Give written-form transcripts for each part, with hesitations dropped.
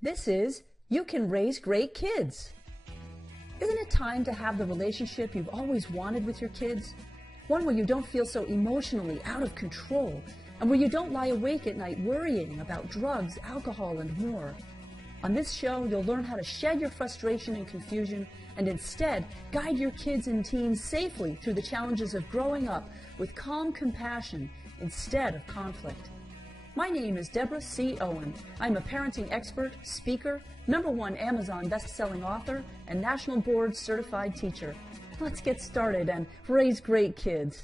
This is You Can Raise Great Kids. Isn't it time to have the relationship you've always wanted with your kids? One where you don't feel so emotionally out of control, and where you don't lie awake at night worrying about drugs, alcohol, and more. On this show, you'll learn how to shed your frustration and confusion and instead guide your kids and teens safely through the challenges of growing up with calm compassion instead of conflict. My name is Deborah C. Owen. I'm a parenting expert, speaker, #1 Amazon best-selling author, and National Board certified teacher. Let's get started and raise great kids.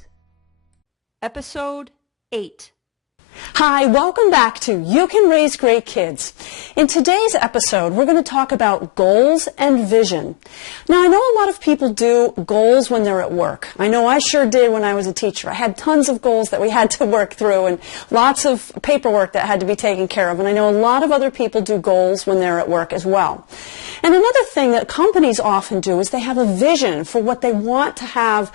Episode 8. Hi, welcome back to You Can Raise Great Kids. In today's episode, we're going to talk about goals and vision. Now, I know a lot of people do goals when they're at work. I know I sure did when I was a teacher. I had tons of goals that we had to work through and lots of paperwork that had to be taken care of. And I know a lot of other people do goals when they're at work as well. And another thing that companies often do is they have a vision for what they want to have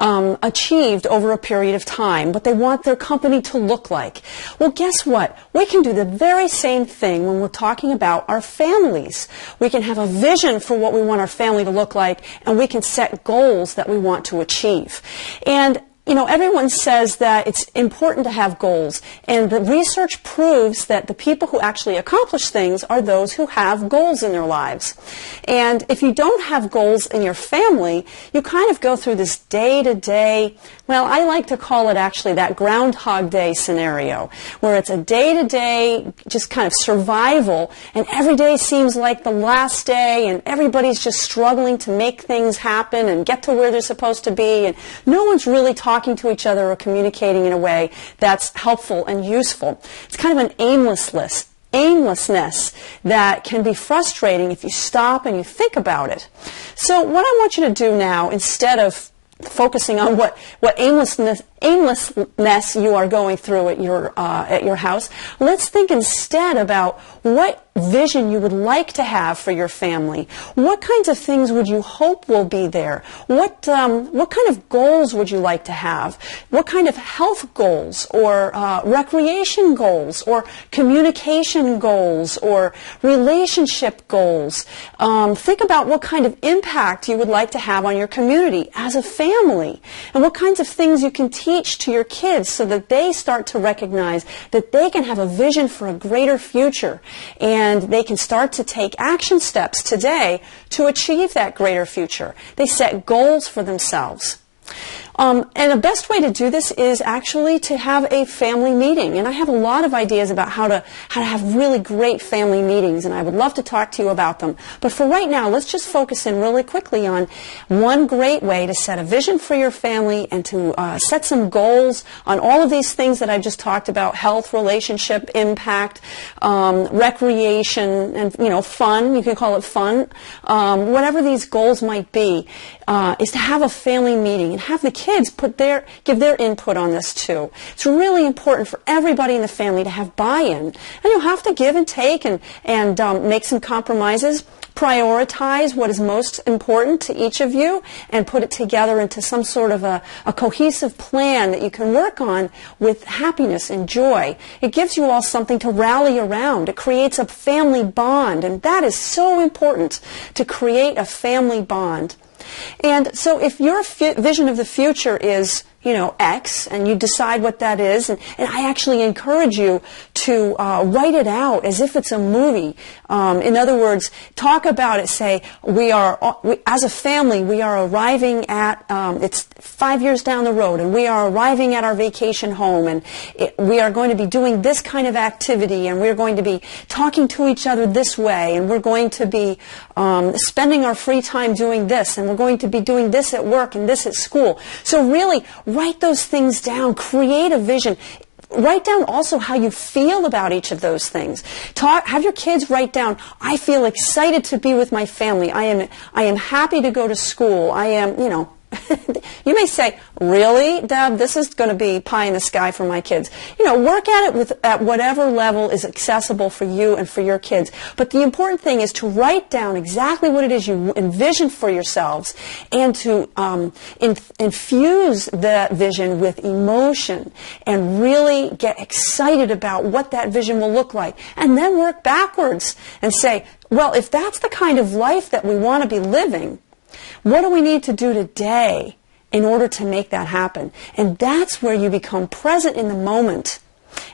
achieved over a period of time, what they want their company to look like. Well, guess what? We can do the very same thing when we're talking about our families. We can have a vision for what we want our family to look like, and we can set goals that we want to achieve. And you know, everyone says that it's important to have goals, and the research proves that the people who actually accomplish things are those who have goals in their lives. And if you don't have goals in your family, you kind of go through this day-to-day, well, I like to call it actually that Groundhog Day scenario, where it's a day-to-day just kind of survival, and every day seems like the last day, and everybody's just struggling to make things happen and get to where they're supposed to be, and no one's really talking to each other or communicating in a way that's helpful and useful. It's kind of an aimlessness that can be frustrating if you stop and you think about it. So what I want you to do now, instead of focusing on what aimlessness you are going through at your house, let's think instead about what vision you would like to have for your family. What kinds of things would you hope will be there? What kind of goals would you like to have? What kind of health goals or recreation goals or communication goals or relationship goals? Think about what kind of impact you would like to have on your community as a family, and what kinds of things you can teach to your kids so that they start to recognize that they can have a vision for a greater future, and they can start to take action steps today to achieve that greater future. They set goals for themselves. And the best way to do this is actually to have a family meeting. And I have a lot of ideas about how to have really great family meetings, and I would love to talk to you about them. But for right now, let's just focus in really quickly on one great way to set a vision for your family and to set some goals on all of these things that I've just talked about: health, relationship, impact, recreation, and fun. You can call it fun. Whatever these goals might be, is to have a family meeting and have the kids give their input on this too. It's really important for everybody in the family to have buy-in, and you'll have to give and take and make some compromises. Prioritize what is most important to each of you and put it together into some sort of a cohesive plan that you can work on with happiness and joy. It gives you all something to rally around. It creates a family bond, and that is so important, to create a family bond. And so if your vision of the future is, X, and you decide what that is, and I actually encourage you to write it out as if it's a movie. In other words, talk about it. Say, as a family, we are arriving at, it's 5 years down the road, and we are arriving at our vacation home, and we are going to be doing this kind of activity, and we're going to be talking to each other this way, and we're going to be spending our free time doing this, and we're going to be doing this at work and this at school. So really, write those things down. Create a vision. Write down also how you feel about each of those things. Have your kids write down, I feel excited to be with my family. I am happy to go to school. I am, You may say, really, Deb, this is going to be pie in the sky for my kids. Work at it at whatever level is accessible for you and for your kids. But the important thing is to write down exactly what it is you envision for yourselves and to infuse that vision with emotion and really get excited about what that vision will look like. And then work backwards and say, well, if that's the kind of life that we want to be living, what do we need to do today in order to make that happen? And that's where you become present in the moment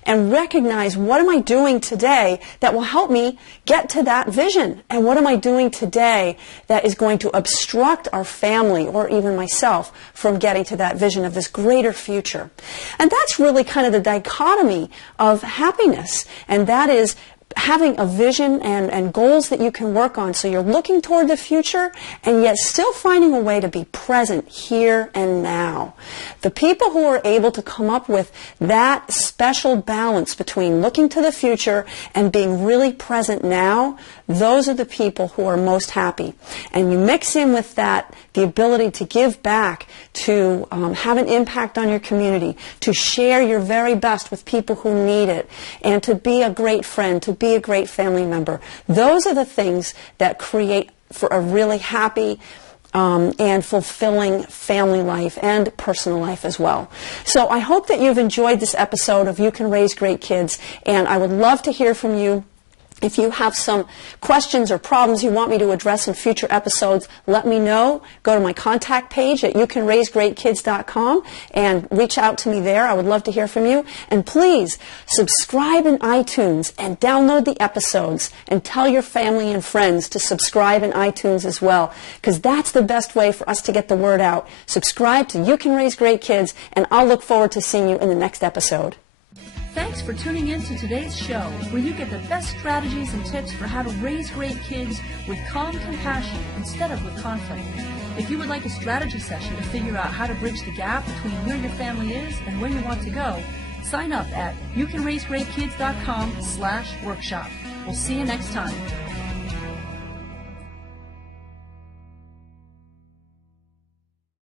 and recognize, what am I doing today that will help me get to that vision? And what am I doing today that is going to obstruct our family or even myself from getting to that vision of this greater future? And that's really kind of the dichotomy of happiness. And that is having a vision and goals that you can work on, so you're looking toward the future and yet still finding a way to be present here and now. The people who are able to come up with that special balance between looking to the future and being really present now, those are the people who are most happy. And you mix in with that the ability to give back, to have an impact on your community, to share your very best with people who need it, and to be a great friend, to be a great family member. Those are the things that create for a really happy and fulfilling family life and personal life as well. So I hope that you've enjoyed this episode of You Can Raise Great Kids, and I would love to hear from you. If you have some questions or problems you want me to address in future episodes, let me know. Go to my contact page at youcanraisegreatkids.com and reach out to me there. I would love to hear from you. And please subscribe in iTunes and download the episodes, and tell your family and friends to subscribe in iTunes as well, because that's the best way for us to get the word out. Subscribe to You Can Raise Great Kids, and I'll look forward to seeing you in the next episode. Thanks for tuning in to today's show, where you get the best strategies and tips for how to raise great kids with calm compassion instead of with conflict. If you would like a strategy session to figure out how to bridge the gap between where your family is and where you want to go, sign up at youcanraisegreatkids.com/workshop. We'll see you next time.